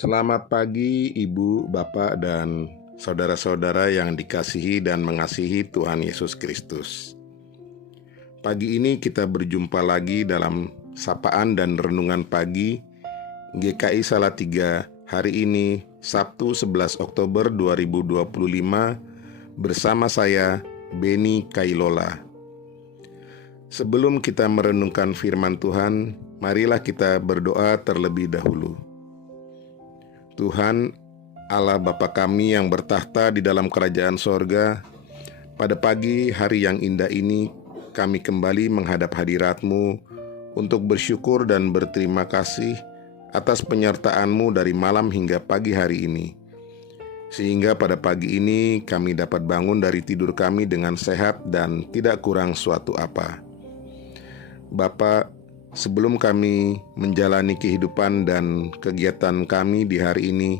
Selamat pagi, Ibu, Bapak, dan saudara-saudara yang dikasihi dan mengasihi Tuhan Yesus Kristus. Pagi ini kita berjumpa lagi dalam sapaan dan renungan pagi GKI Salatiga hari ini, Sabtu 11 Oktober 2025, bersama saya, Beni Kailola. Sebelum kita merenungkan firman Tuhan, marilah kita berdoa terlebih dahulu. Tuhan, Allah Bapa kami yang bertahta di dalam kerajaan sorga, pada pagi hari yang indah ini, kami kembali menghadap hadirat-Mu untuk bersyukur dan berterima kasih atas penyertaan-Mu dari malam hingga pagi hari ini. Sehingga pada pagi ini kami dapat bangun dari tidur kami dengan sehat dan tidak kurang suatu apa. Bapa, sebelum kami menjalani kehidupan dan kegiatan kami di hari ini,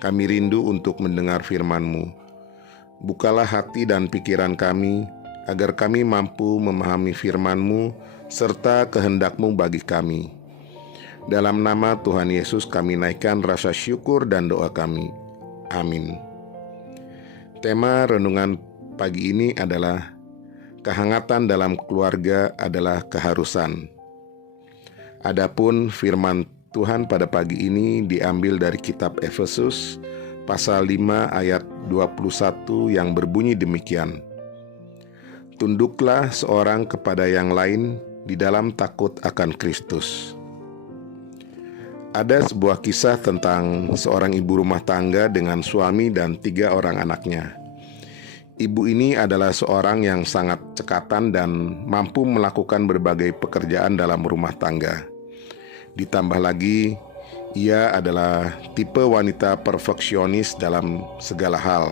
kami rindu untuk mendengar firman-Mu. Bukalah hati dan pikiran kami, agar kami mampu memahami firman-Mu serta kehendak-Mu bagi kami. Dalam nama Tuhan Yesus kami naikkan rasa syukur dan doa kami. Amin. Tema renungan pagi ini adalah kehangatan dalam keluarga adalah keharusan. Adapun firman Tuhan pada pagi ini diambil dari kitab Efesus pasal 5 ayat 21 yang berbunyi demikian. Tunduklah seorang kepada yang lain di dalam takut akan Kristus. Ada sebuah kisah tentang seorang ibu rumah tangga dengan suami dan 3 orang anaknya. Ibu ini adalah seorang yang sangat cekatan dan mampu melakukan berbagai pekerjaan dalam rumah tangga. Ditambah lagi, ia adalah tipe wanita perfeksionis dalam segala hal.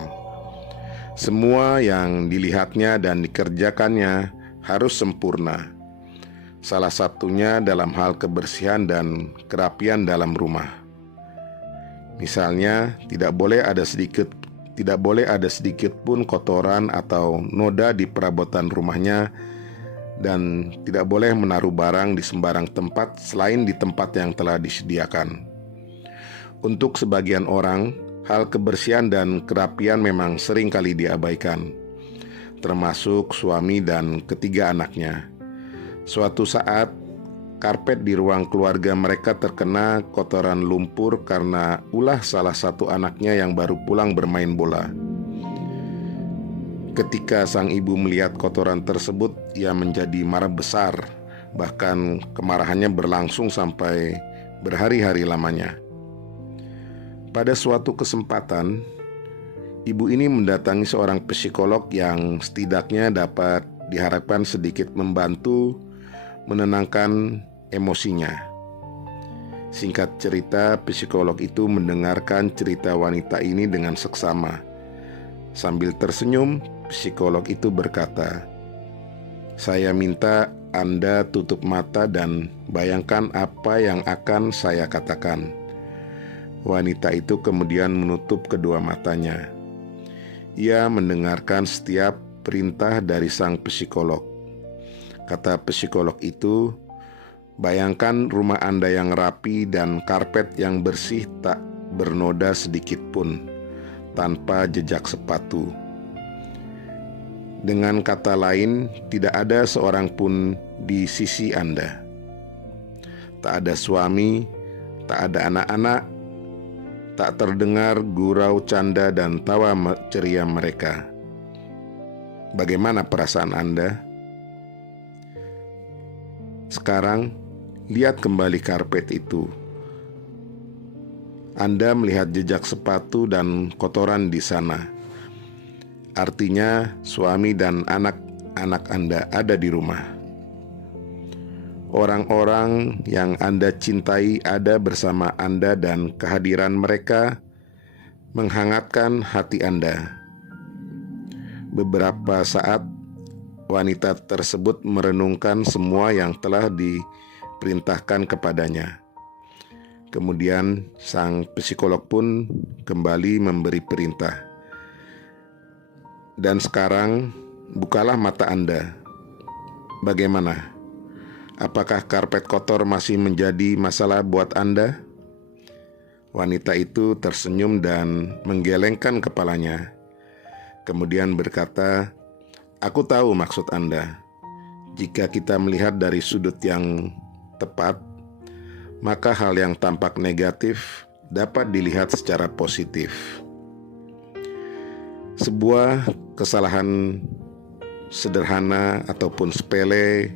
Semua yang dilihatnya dan dikerjakannya harus sempurna. Salah satunya dalam hal kebersihan dan kerapian dalam rumah. Misalnya, tidak boleh ada sedikit pun kotoran atau noda di perabotan rumahnya, dan tidak boleh menaruh barang di sembarang tempat selain di tempat yang telah disediakan. Untuk sebagian orang, hal kebersihan dan kerapian memang sering kali diabaikan, termasuk suami dan 3 anaknya. Suatu saat, karpet di ruang keluarga mereka terkena kotoran lumpur karena ulah salah satu anaknya yang baru pulang bermain bola. Ketika sang ibu melihat kotoran tersebut, ia menjadi marah besar, bahkan kemarahannya berlangsung sampai berhari-hari lamanya. Pada suatu kesempatan, ibu ini mendatangi seorang psikolog yang setidaknya dapat diharapkan sedikit membantu menenangkan emosinya. Singkat cerita, psikolog itu mendengarkan cerita wanita ini dengan seksama. Sambil tersenyum, psikolog itu berkata, "Saya minta Anda tutup mata dan bayangkan apa yang akan saya katakan." Wanita itu kemudian menutup kedua matanya. Ia mendengarkan setiap perintah dari sang psikolog. Kata psikolog itu, "Bayangkan rumah Anda yang rapi dan karpet yang bersih tak bernoda sedikit pun, tanpa jejak sepatu. Dengan kata lain, tidak ada seorang pun di sisi Anda. Tak ada suami, tak ada anak-anak, tak terdengar gurau canda dan tawa ceria mereka. Bagaimana perasaan Anda? Sekarang, lihat kembali karpet itu. Anda melihat jejak sepatu dan kotoran di sana. Artinya, suami dan anak-anak Anda ada di rumah. Orang-orang yang Anda cintai ada bersama Anda dan kehadiran mereka menghangatkan hati Anda." Beberapa saat, wanita tersebut merenungkan semua yang telah diperintahkan kepadanya. Kemudian sang psikolog pun kembali memberi perintah. "Dan sekarang, bukalah mata Anda. Bagaimana? Apakah karpet kotor masih menjadi masalah buat Anda?" Wanita itu tersenyum dan menggelengkan kepalanya. Kemudian berkata, "Aku tahu maksud Anda. Jika kita melihat dari sudut yang tepat, maka hal yang tampak negatif dapat dilihat secara positif." Sebuah kesalahan sederhana ataupun sepele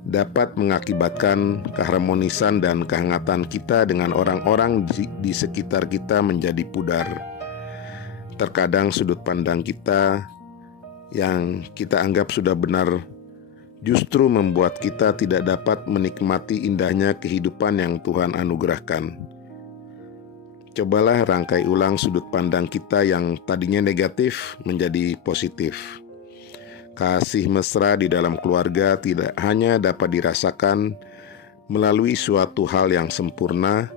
dapat mengakibatkan keharmonisan dan kehangatan kita dengan orang-orang di sekitar kita menjadi pudar. Terkadang sudut pandang kita yang kita anggap sudah benar justru membuat kita tidak dapat menikmati indahnya kehidupan yang Tuhan anugerahkan. Cobalah rangkai ulang sudut pandang kita yang tadinya negatif menjadi positif. Kasih mesra di dalam keluarga tidak hanya dapat dirasakan melalui suatu hal yang sempurna,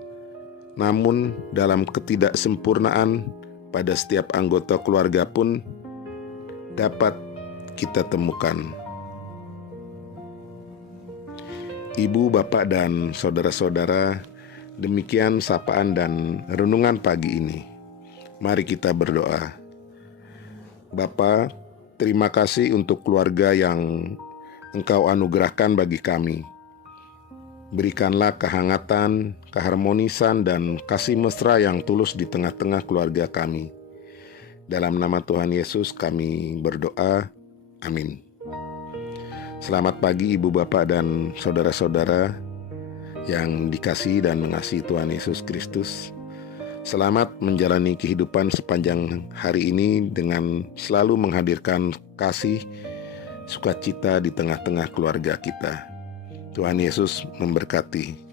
namun dalam ketidaksempurnaan pada setiap anggota keluarga pun dapat kita temukan. Ibu, bapak, dan saudara-saudara, demikian sapaan dan renungan pagi ini. Mari kita berdoa. Bapa, terima kasih untuk keluarga yang Engkau anugerahkan bagi kami. Berikanlah kehangatan, keharmonisan, dan kasih mesra yang tulus di tengah-tengah keluarga kami. Dalam nama Tuhan Yesus kami berdoa. Amin. Selamat pagi Ibu, Bapak, dan saudara-saudara yang dikasihi dan mengasihi Tuhan Yesus Kristus. Selamat menjalani kehidupan sepanjang hari ini dengan selalu menghadirkan kasih, sukacita di tengah-tengah keluarga kita. Tuhan Yesus memberkati.